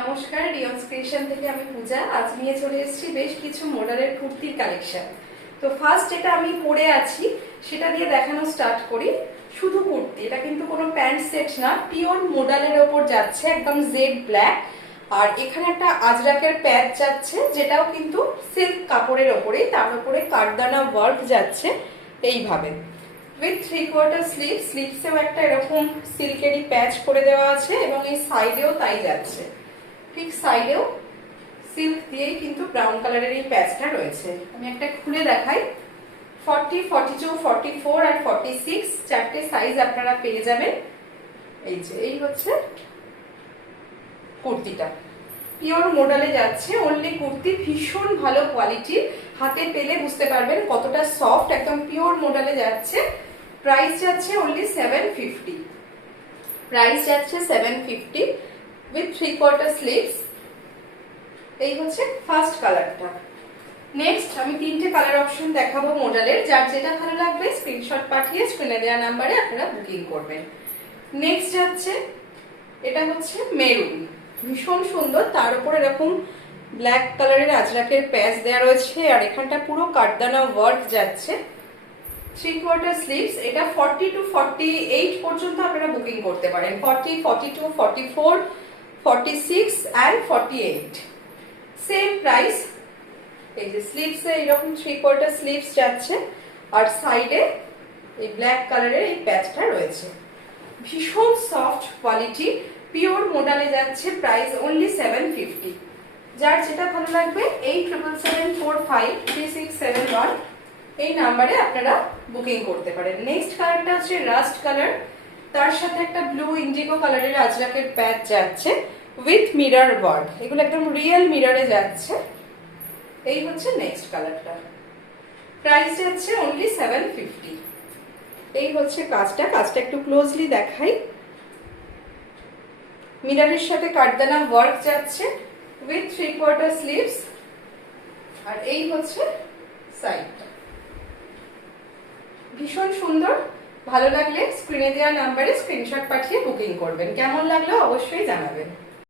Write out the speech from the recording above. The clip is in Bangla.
নমস্কার, রিয়ন্স ক্রিয়েশন থেকে আমি পূজা। আজ নিয়ে চলে এসেছি বেশ কিছু মডেলের কুর্তির কালেকশন। তো ফার্স্ট যেটা আমি পরে আছি সেটা দিয়ে দেখানো স্টার্ট করি। শুধু কুর্তি, এটা কিন্তু কোনো প্যান্ট সেট না, পিওর মডেলের ওপর যাচ্ছে, একদম জেড ব্ল্যাক। আর এখানে একটা আজরাকের প্যাচ যাচ্ছে, যেটাও কিন্তু সিল্ক কাপড়ের ওপরেই, তার উপরে কারদানা ওয়ার্ক যাচ্ছে এইভাবে, উইথ 3/4 স্লিভ। স্লিভসেও একটা এরকম সিল্কেরই প্যাচ করে দেওয়া আছে এবং এই সাইডেও তাই যাচ্ছে, ঠিক সাইডেও সিল্ক দিয়েই কিন্তু ব্রাউন কালারের এই প্যাচটা রয়েছে। আমি একটা খুলে দেখাই। 40, 42, 44 আর 46 চারটে সাইজ আপনারা পেয়ে যাবেন। এই হচ্ছে কুর্তিটা, পিওর মডেলে যাচ্ছে। অনলি কুর্তি, ভীষণ ভালো কোয়ালিটির, হাতে পেলে বুঝতে পারবেন কতটা সফট, একদম পিওর মডেলে যাচ্ছে। প্রাইস যাচ্ছে অনলি 750। প্রাইস যাচ্ছে 750 উইথ 3/4 স্লিভস। এই হচ্ছে ফার্স্ট কালারটা। নেক্সট আমি তিনটে কালার অপশন দেখাবো মডেলের, যার যেটা ভালো লাগবে স্ক্রিনশট পাঠিয়ে স্ক্রিনে দেওয়া নাম্বারে আপনারা বুকিং করবেন। নেক্সট যাচ্ছে, এটা হচ্ছে মেরুন, ভীষণ সুন্দর, তার উপর এরকম ব্ল্যাক কালারের আজরাকের প্যাচ দেওয়া রয়েছে আর এখানটা পুরো কারদানা ওয়ার্ক যাচ্ছে। 3/4 স্লিভস। এটা 40 to 48 পর্যন্ত আপনারা বুকিং করতে পারেন। 40, 42, 44, 46 and 48 সেম প্রাইস। এই যে স্লিভসে এরকম 3/4 স্লিভস যাচ্ছে আর সাইডে এই ব্ল্যাক কালারের এই প্যাচটা রয়েছে। ভীষণ সফট কোয়ালিটি, পিওর মডেলে যাচ্ছে। Price only 750। যার যেটা ভালো লাগবে 8774536771 এই নাম্বারে আপনারা বুকিং করতে পারেন। নেক্সট কালারটা হচ্ছে রাস্ট কালার, তার সাথে একটা ব্লু ইন্ডিগো কালারের আজরাকের প্যাচ যাচ্ছে উইথ মিরর ওয়ার্ক। এগুলো একদম রিয়েল মিররে যাচ্ছে। এই হচ্ছে নেক্সট কালারটা। প্রাইস যাচ্ছে অনলি 750। এই হচ্ছে কাজটা একটু ক্লোজলি দেখাই। মিররের সাথে কারদানা ওয়ার্ক যাচ্ছে উইথ 3/4 স্লিভস। আর এই হচ্ছে সাইডটা, ভীষণ সুন্দর। ভালো লাগলে স্ক্রিনে দেওয়া নাম্বারে স্ক্রিনশট পাঠিয়ে বুকিং করবেন। কেমন লাগলো অবশ্যই জানাবেন।